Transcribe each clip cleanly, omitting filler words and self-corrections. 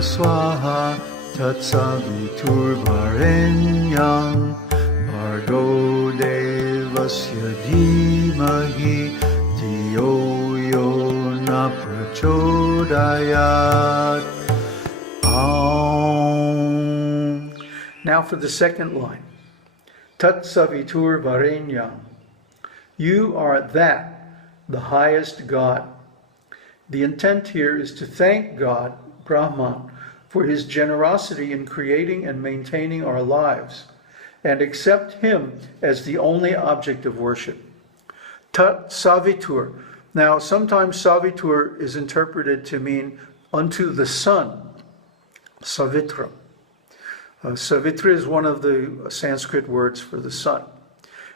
swaha tatsaviturvarenyam bhargo devasya dhimahi dhiyo yo na prachodayat. Now for the second line. Tat savitur varenyam. You are that, the highest God. The intent here is to thank God, Brahman, for his generosity in creating and maintaining our lives, and accept him as the only object of worship. Tat savitur. Now, sometimes savitur is interpreted to mean unto the sun, savitra. Savitra is one of the Sanskrit words for the sun.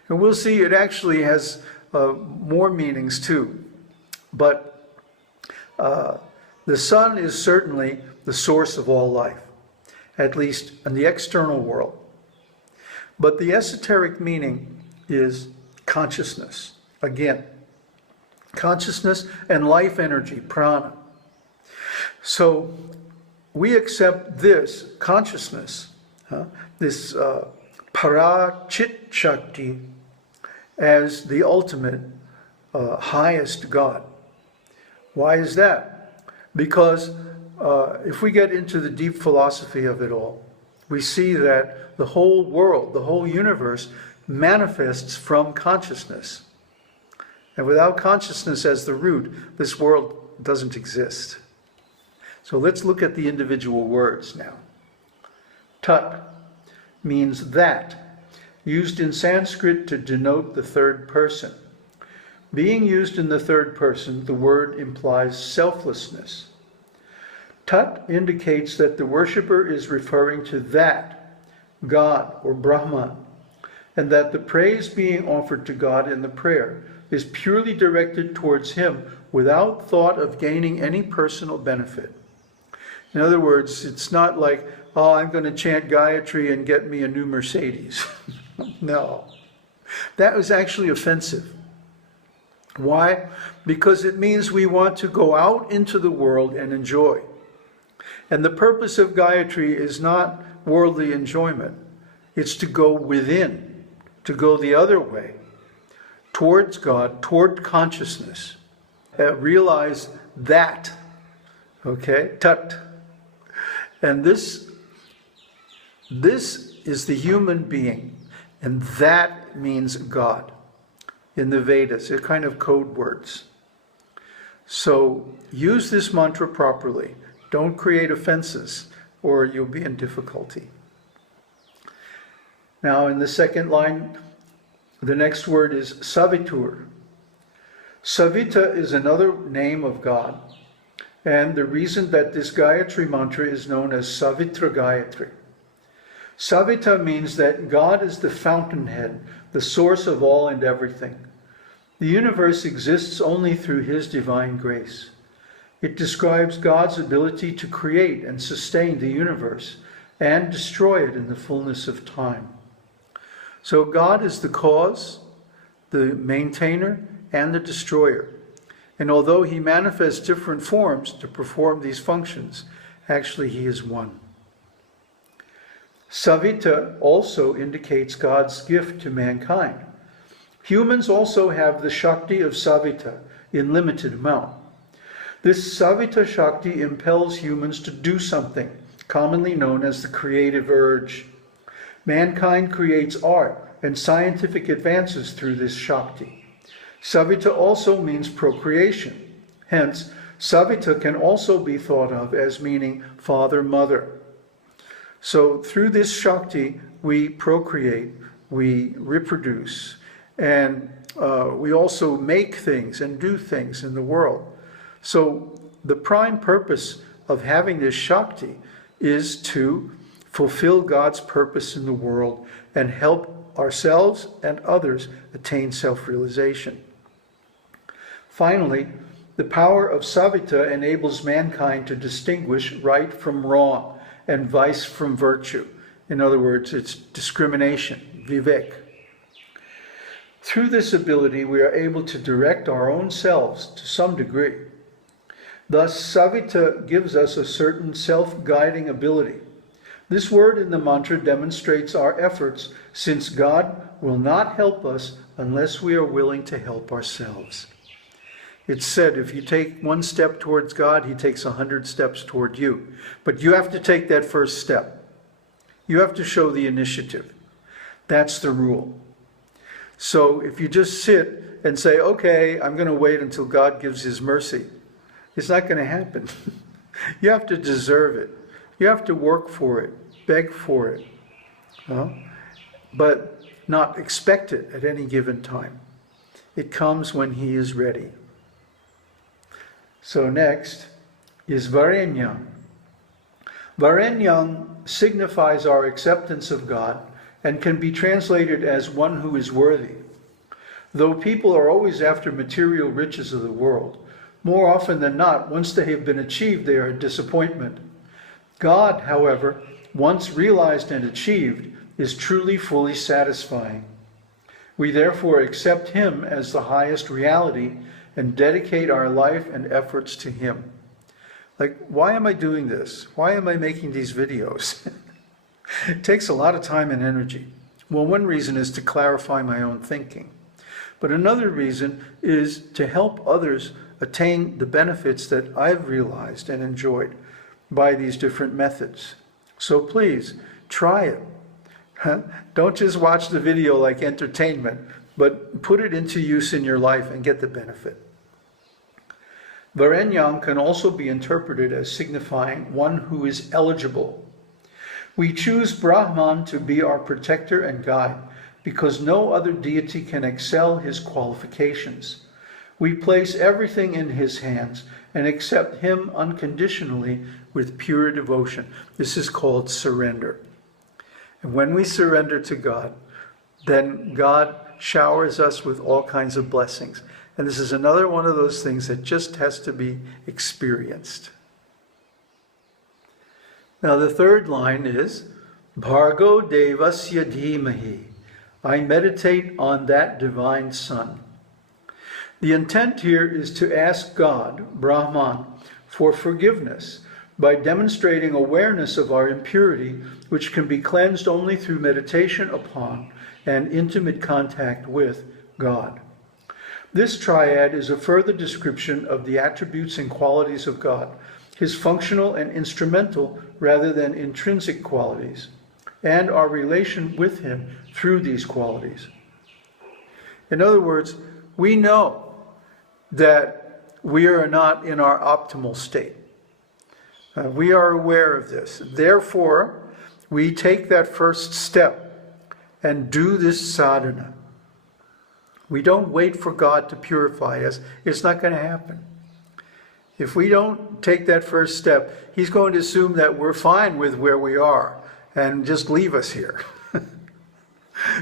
And we'll see it actually has more meanings too. But the sun is certainly the source of all life, at least in the external world. But the esoteric meaning is consciousness. Again, consciousness and life energy, prana. So we accept this consciousness, this para-chit shakti, as the ultimate, highest God. Why is that? Because if we get into the deep philosophy of it all, we see that the whole world, the whole universe, manifests from consciousness. And without consciousness as the root, this world doesn't exist. So let's look at the individual words now. Tat means that, used in Sanskrit to denote the third person. Being used in the third person, the word implies selflessness. Tat indicates that the worshipper is referring to that, God or Brahman, and that the praise being offered to God in the prayer is purely directed towards him without thought of gaining any personal benefit. In other words, it's not like, oh, I'm going to chant Gāyatri and get me a new Mercedes. No. That was actually offensive. Why? Because it means we want to go out into the world and enjoy. And the purpose of Gāyatri is not worldly enjoyment. It's to go within, to go the other way, towards God, toward consciousness. Realize that. Okay? Tat. And this is the human being, and that means God. In the Vedas, they're kind of code words. So use this mantra properly. Don't create offenses, or you'll be in difficulty. Now in the second line, the next word is savitur. Savita is another name of God. And the reason that this Gayatri mantra is known as Savitra Gayatri. Savita means that God is the fountainhead, the source of all and everything. The universe exists only through his divine grace. It describes God's ability to create and sustain the universe and destroy it in the fullness of time. So God is the cause, the maintainer, and the destroyer. And although he manifests different forms to perform these functions, actually he is one. Savita also indicates God's gift to mankind. Humans also have the Shakti of Savita in limited amount. This Savita Shakti impels humans to do something, commonly known as the creative urge. Mankind creates art and scientific advances through this Shakti. Savita also means procreation. Hence, Savita can also be thought of as meaning father, mother. So through this Shakti, we procreate, we reproduce, and we also make things and do things in the world. So the prime purpose of having this Shakti is to fulfill God's purpose in the world and help ourselves and others attain self-realization. Finally, the power of Savita enables mankind to distinguish right from wrong and vice from virtue. In other words, it's discrimination, vivek. Through this ability, we are able to direct our own selves to some degree. Thus, Savita gives us a certain self-guiding ability. This word in the mantra demonstrates our efforts, since God will not help us unless we are willing to help ourselves. It's said if you take one step towards God, he takes 100 steps toward you. But you have to take that first step. You have to show the initiative. That's the rule. So if you just sit and say, okay, I'm going to wait until God gives his mercy, it's not going to happen. You have to deserve it. You have to work for it, beg for it, but not expect it at any given time. It comes when he is ready. So next is Varenyam. Varenyam signifies our acceptance of God and can be translated as one who is worthy. Though people are always after material riches of the world, more often than not, once they have been achieved, they are a disappointment. God, however, once realized and achieved, is truly fully satisfying. We therefore accept him as the highest reality and dedicate our life and efforts to him. Like, why am I doing this? Why am I making these videos? It takes a lot of time and energy. Well, one reason is to clarify my own thinking. But another reason is to help others attain the benefits that I've realized and enjoyed by these different methods. So please, try it. Don't just watch the video like entertainment, but put it into use in your life and get the benefit. Varenyam can also be interpreted as signifying one who is eligible. We choose Brahman to be our protector and guide because no other deity can excel his qualifications. We place everything in his hands and accept him unconditionally with pure devotion. This is called surrender. And when we surrender to God, then God showers us with all kinds of blessings. And this is another one of those things that just has to be experienced. Now the third line is, Bhargo Devasya Dhimahi. I meditate on that divine Son. The intent here is to ask God, Brahman, for forgiveness by demonstrating awareness of our impurity, which can be cleansed only through meditation upon and intimate contact with God. This triad is a further description of the attributes and qualities of God, his functional and instrumental rather than intrinsic qualities, and our relation with him through these qualities. In other words, we know that we are not in our optimal state. We are aware of this. Therefore, we take that first step and do this sadhana. We don't wait for God to purify us. It's not going to happen. If we don't take that first step, he's going to assume that we're fine with where we are and just leave us here.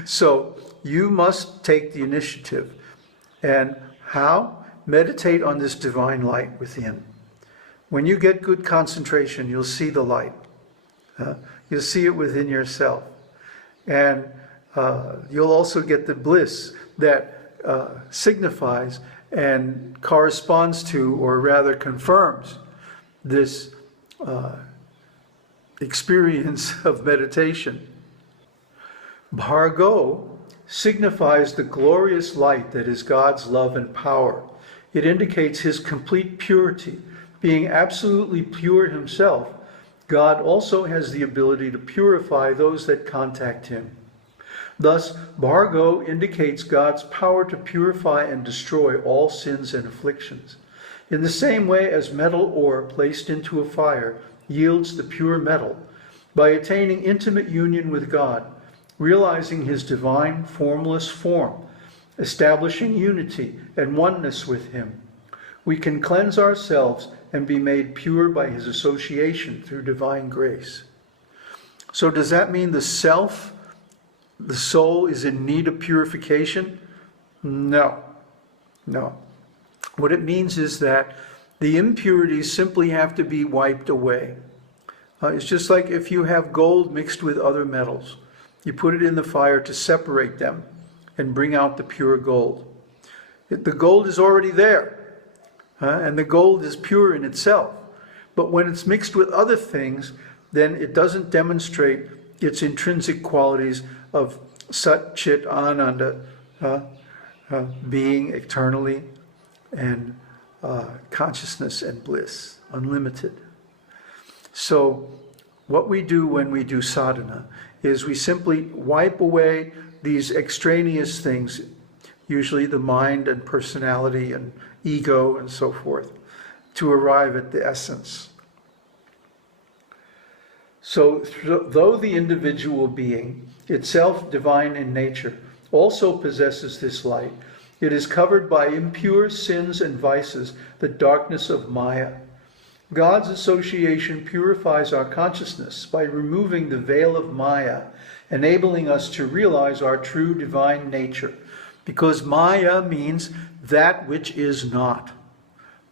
So you must take the initiative. And how? Meditate on this divine light within. When you get good concentration, you'll see the light. You'll see it within yourself. And you'll also get the bliss that signifies and corresponds to, or rather confirms, this experience of meditation. Bhargo signifies the glorious light that is God's love and power. It indicates his complete purity. Being absolutely pure himself, God also has the ability to purify those that contact him. Thus, Bhargo indicates God's power to purify and destroy all sins and afflictions. In the same way as metal ore placed into a fire yields the pure metal, by attaining intimate union with God, realizing his divine, formless form, establishing unity and oneness with him, we can cleanse ourselves and be made pure by his association through divine grace. So does that mean the soul is in need of purification? No. What it means is that the impurities simply have to be wiped away. It's just like if you have gold mixed with other metals. You put it in the fire to separate them and bring out the pure gold. The gold is already there. And the gold is pure in itself. But when it's mixed with other things, then it doesn't demonstrate its intrinsic qualities of Sat Chit Ananda, being eternally, and consciousness and bliss, unlimited. So what we do when we do sadhana is we simply wipe away these extraneous things, usually the mind and personality and ego and so forth, to arrive at the essence. So though the individual being, itself divine in nature, also possesses this light, it is covered by impure sins and vices, the darkness of Maya. God's association purifies our consciousness by removing the veil of Maya, enabling us to realize our true divine nature. Because Maya means that which is not.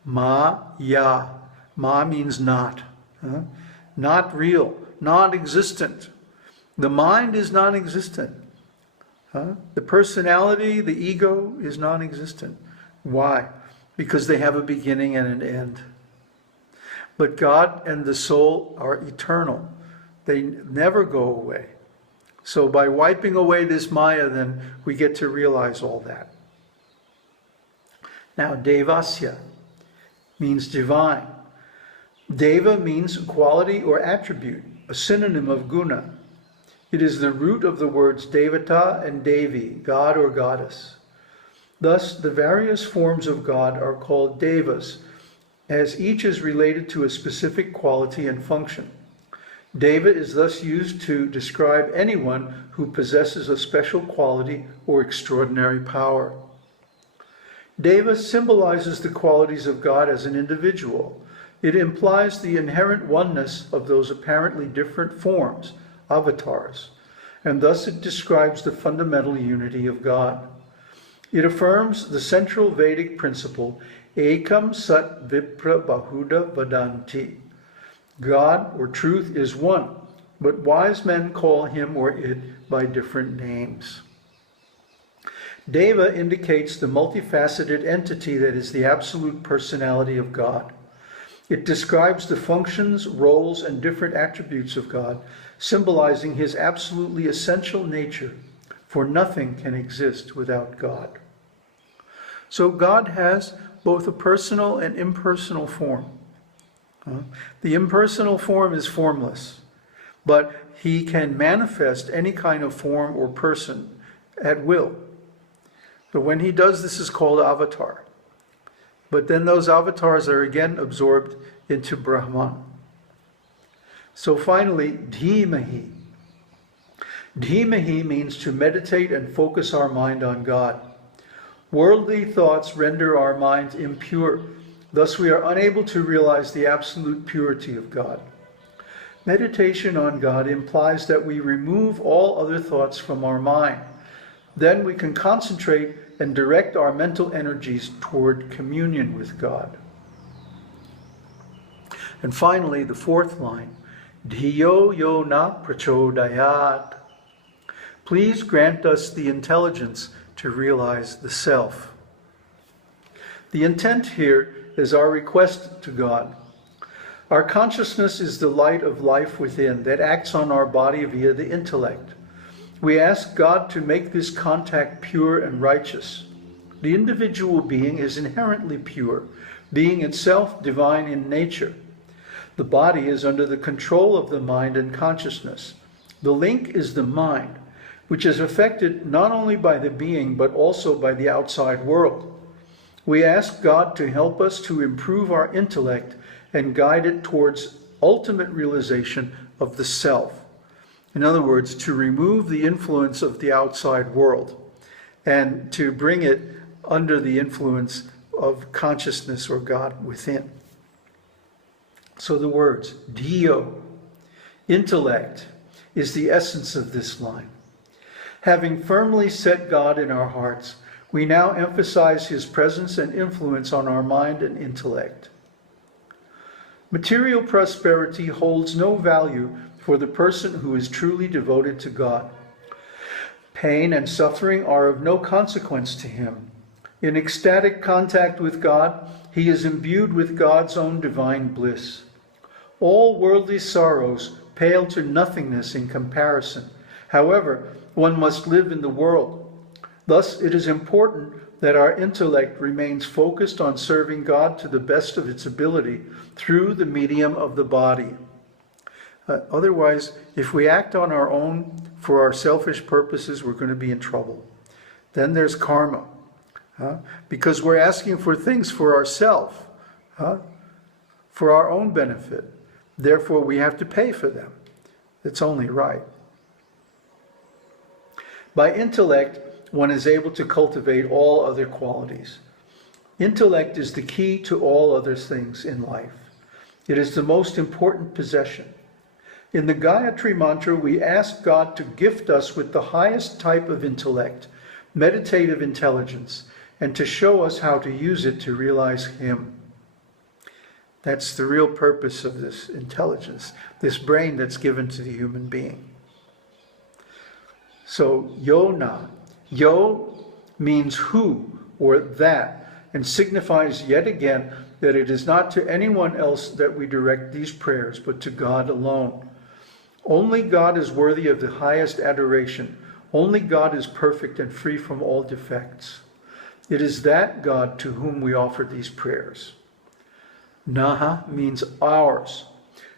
Ma-ya. Ma means not. Not real, non-existent. The mind is non-existent. The personality, the ego is non-existent. Why? Because they have a beginning and an end. But God and the soul are eternal. They never go away. So by wiping away this Maya, then we get to realize all that. Now, Devasya means divine. Deva means quality or attribute, a synonym of guna. It is the root of the words Devata and Devi, God or goddess. Thus, the various forms of God are called Devas, as each is related to a specific quality and function. Deva is thus used to describe anyone who possesses a special quality or extraordinary power. Deva symbolizes the qualities of God as an individual. It implies the inherent oneness of those apparently different forms, avatars, and thus it describes the fundamental unity of God. It affirms the central Vedic principle, Ekam Sat Vipra Bahuda Vadanti. God, or truth, is one, but wise men call him or it by different names. Deva indicates the multifaceted entity that is the absolute personality of God. It describes the functions, roles, and different attributes of God, symbolizing his absolutely essential nature, for nothing can exist without God. So God has both a personal and impersonal form. The impersonal form is formless, but he can manifest any kind of form or person at will. So when he does this is called avatar. But then those avatars are again absorbed into Brahman. So finally, Dhimahi. Dhimahi means to meditate and focus our mind on God. Worldly thoughts render our minds impure. Thus we are unable to realize the absolute purity of God. Meditation on God implies that we remove all other thoughts from our mind. Then we can concentrate and direct our mental energies toward communion with God. And finally, the fourth line, Dhiyo yo na prachodayat. Please grant us the intelligence to realize the self. The intent here is our request to God. Our consciousness is the light of life within that acts on our body via the intellect. We ask God to make this contact pure and righteous. The individual being is inherently pure, being itself divine in nature. The body is under the control of the mind and consciousness. The link is the mind, which is affected not only by the being, but also by the outside world. We ask God to help us to improve our intellect and guide it towards ultimate realization of the self. In other words, to remove the influence of the outside world and to bring it under the influence of consciousness or God within. So the words, Dhiyo, intellect, is the essence of this line. Having firmly set God in our hearts, we now emphasize his presence and influence on our mind and intellect. Material prosperity holds no value for the person who is truly devoted to God. Pain and suffering are of no consequence to him. In ecstatic contact with God, he is imbued with God's own divine bliss. All worldly sorrows pale to nothingness in comparison. However, one must live in the world. Thus, it is important that our intellect remains focused on serving God to the best of its ability through the medium of the body. Otherwise, if we act on our own for our selfish purposes, we're going to be in trouble. Then there's karma, because we're asking for things for ourselves, for our own benefit. Therefore, we have to pay for them. It's only right. By intellect, one is able to cultivate all other qualities. Intellect is the key to all other things in life. It is the most important possession. In the Gāyatri mantra, we ask God to gift us with the highest type of intellect, meditative intelligence, and to show us how to use it to realize Him. That's the real purpose of this intelligence, this brain that's given to the human being. So, yona. Yo means who or that, and signifies yet again that it is not to anyone else that we direct these prayers, but to God alone. Only God is worthy of the highest adoration. Only God is perfect and free from all defects. It is that God to whom we offer these prayers. Naha means ours,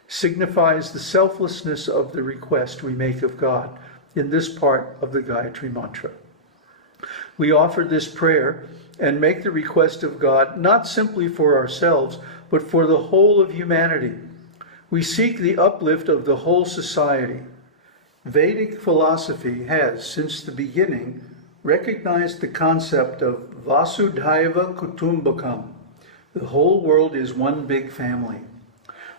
signifies the selflessness of the request we make of God in this part of the Gāyatri mantra. We offer this prayer and make the request of God not simply for ourselves, but for the whole of humanity. We seek the uplift of the whole society. Vedic philosophy has, since the beginning, recognized the concept of Vasudhaiva Kutumbakam. The whole world is one big family.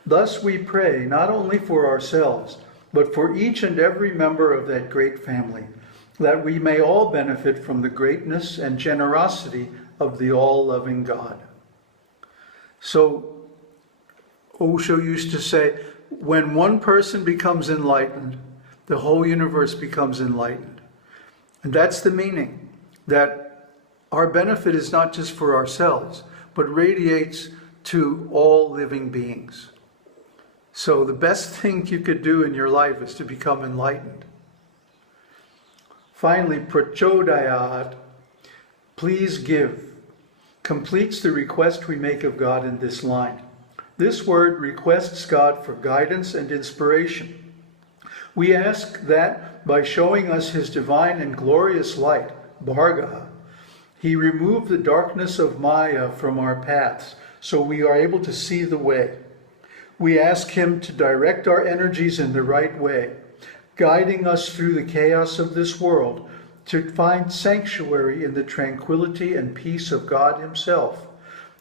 Thus we pray not only for ourselves, but for each and every member of that great family, that we may all benefit from the greatness and generosity of the all-loving God. So, Osho used to say, when one person becomes enlightened, the whole universe becomes enlightened. And that's the meaning, that our benefit is not just for ourselves, but radiates to all living beings. So the best thing you could do in your life is to become enlightened. Finally, prachodayat, please give, completes the request we make of God in this line. This word requests God for guidance and inspiration. We ask that by showing us His divine and glorious light, Bhargaha, He remove the darkness of Maya from our paths so we are able to see the way. We ask Him to direct our energies in the right way, guiding us through the chaos of this world to find sanctuary in the tranquility and peace of God Himself,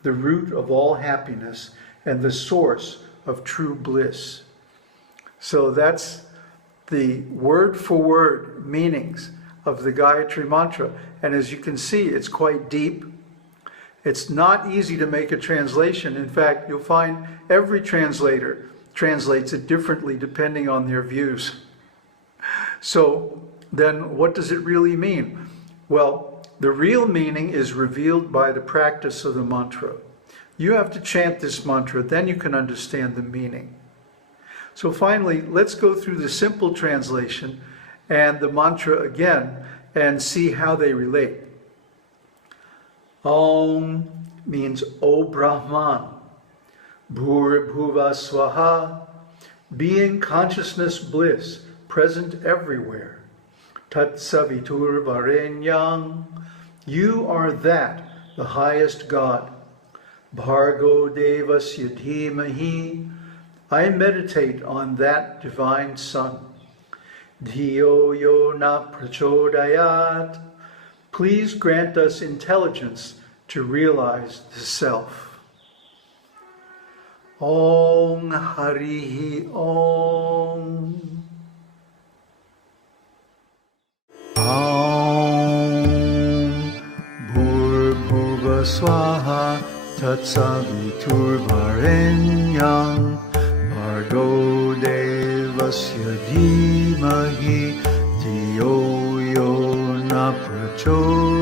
the root of all happiness and the source of true bliss. So that's the word-for-word meanings of the Gāyatri mantra. And as you can see, it's quite deep. It's not easy to make a translation. In fact, you'll find every translator translates it differently depending on their views. So then what does it really mean? Well, the real meaning is revealed by the practice of the mantra. You have to chant this mantra, then you can understand the meaning. So finally, let's go through the simple translation and the mantra again and see how they relate. Om means O Brahman, Bhur-bhuva swaha, being consciousness bliss, present everywhere. Tat savitur varenyam, you are that, the highest God. Bhargo devasya dhimahi, I meditate on that divine Son. Dhiyo yo na prachodayat, please grant us intelligence to realize the Self. Om Harihi Om. Om Bhur-bhuva swaha tatsavitur varenyam Bhargo devasya dhimahi Dhiyo yo na prachodayat.